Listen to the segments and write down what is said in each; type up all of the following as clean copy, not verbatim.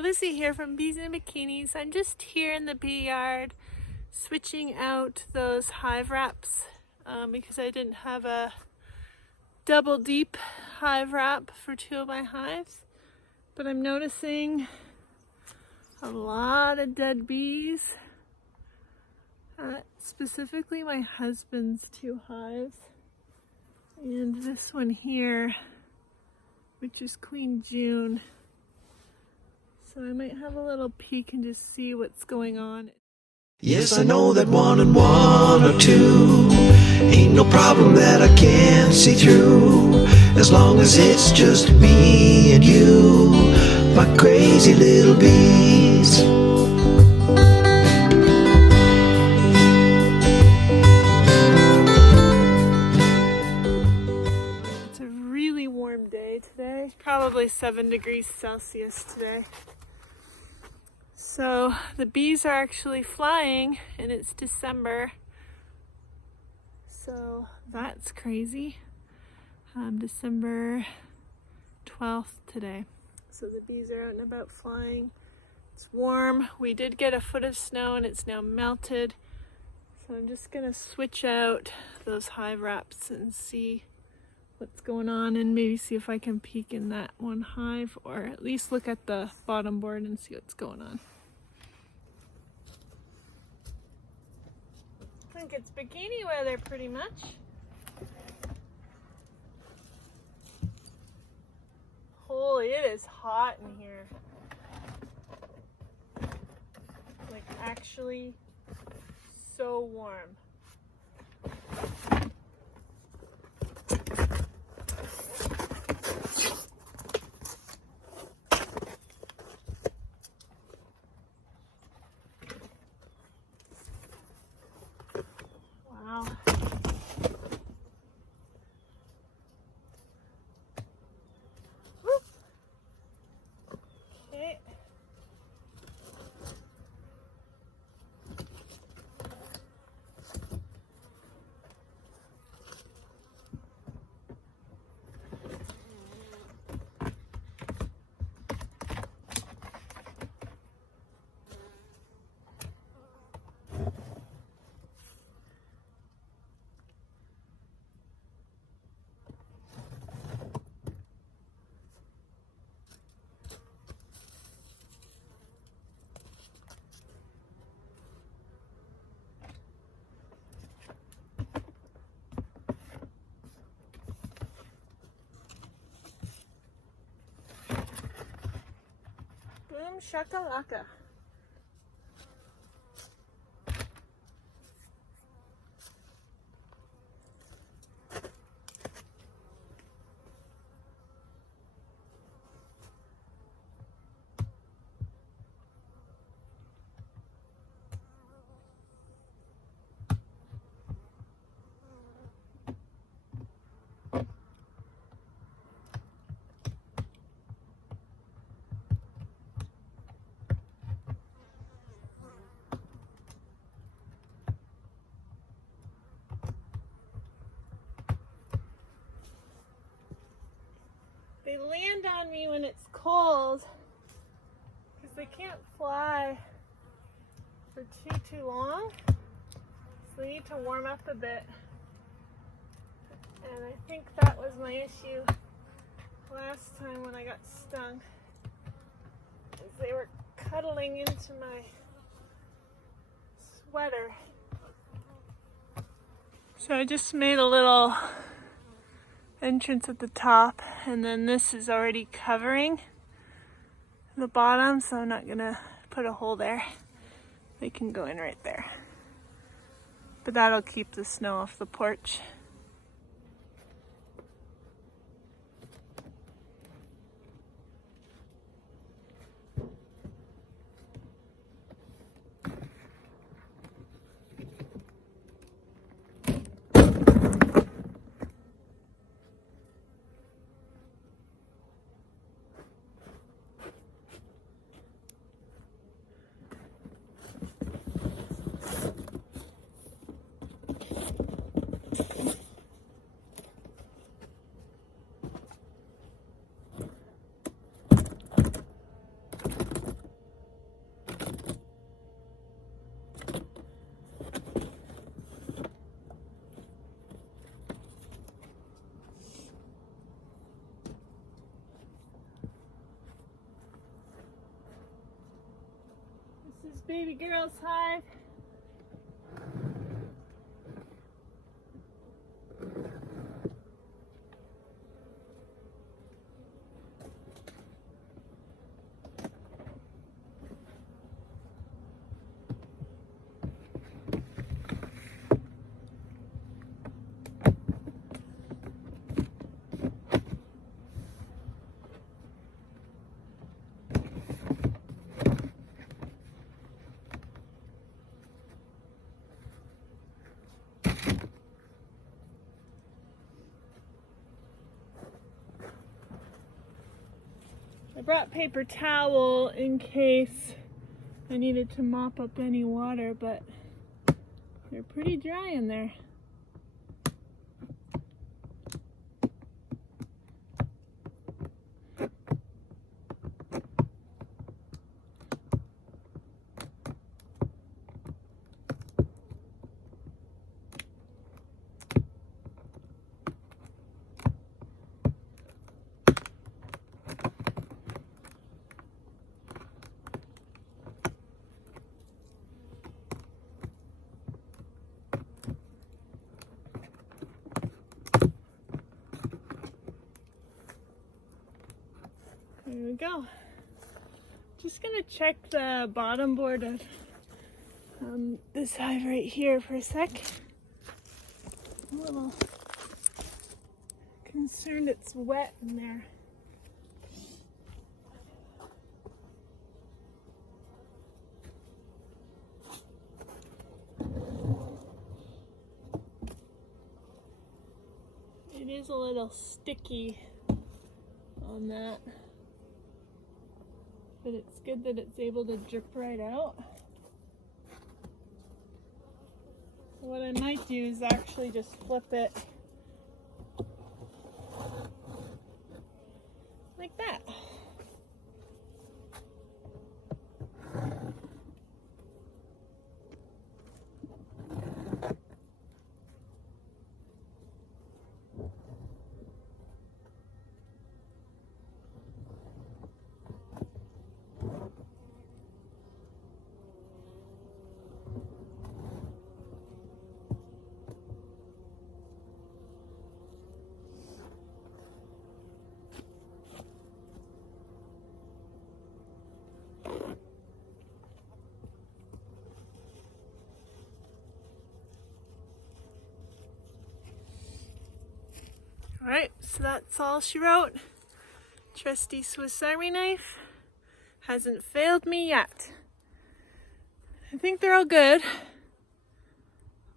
Lizzie here from Bees and Bikinis. I'm just here in the bee yard switching out those hive wraps because I didn't have a double deep hive wrap for two of my hives. But I'm noticing a lot of dead bees, specifically my husband's two hives. And this one here, which is Queen June. So I might have a little peek and just see what's going on. Yes, I know that 1 and 1 are 2. Ain't no problem that I can't see through. As long as it's just me and you, my crazy little bees. It's a really warm day today. Probably 7 degrees Celsius today. So the bees are actually flying and it's December. So that's crazy. December 12th today. So the bees are out and about flying. It's warm. We did get a foot of snow and it's now melted. So I'm just gonna switch out those hive wraps and see what's going on and maybe see if I can peek in that one hive or at least look at the bottom board and see what's going on. I think it's bikini weather pretty much. Holy, it is hot in here. Like actually so warm. Wow. Whoop. Okay. Boom shakalaka. They land on me when it's cold because they can't fly for too long. So they need to warm up a bit. And I think that was my issue last time when I got stung. Is they were cuddling into my sweater. So I just made a little entrance at the top, and then this is already covering the bottom, so I'm not gonna put a hole there. They can go in right there, but that'll keep the snow off the porch. This is baby girl's hive. I brought paper towel in case I needed to mop up any water, but they're pretty dry in there. There we go. Just gonna check the bottom board of this hive right here for a sec. I'm a little concerned it's wet in there. It is a little sticky on that. But it's good that it's able to drip right out. What I might do is actually just flip it like that. Alright, so that's all she wrote. Trusty Swiss Army knife hasn't failed me yet. I think they're all good.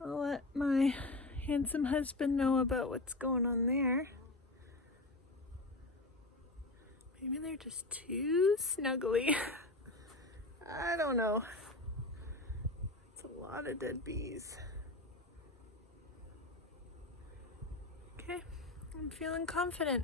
I'll let my handsome husband know about what's going on there. Maybe they're just too snuggly. I don't know. It's a lot of dead bees. Okay. I'm feeling confident.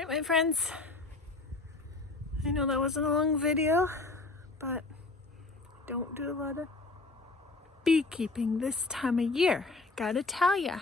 Alright, my friends. I know that wasn't a long video, but don't do a lot of beekeeping this time of year. Gotta tell ya.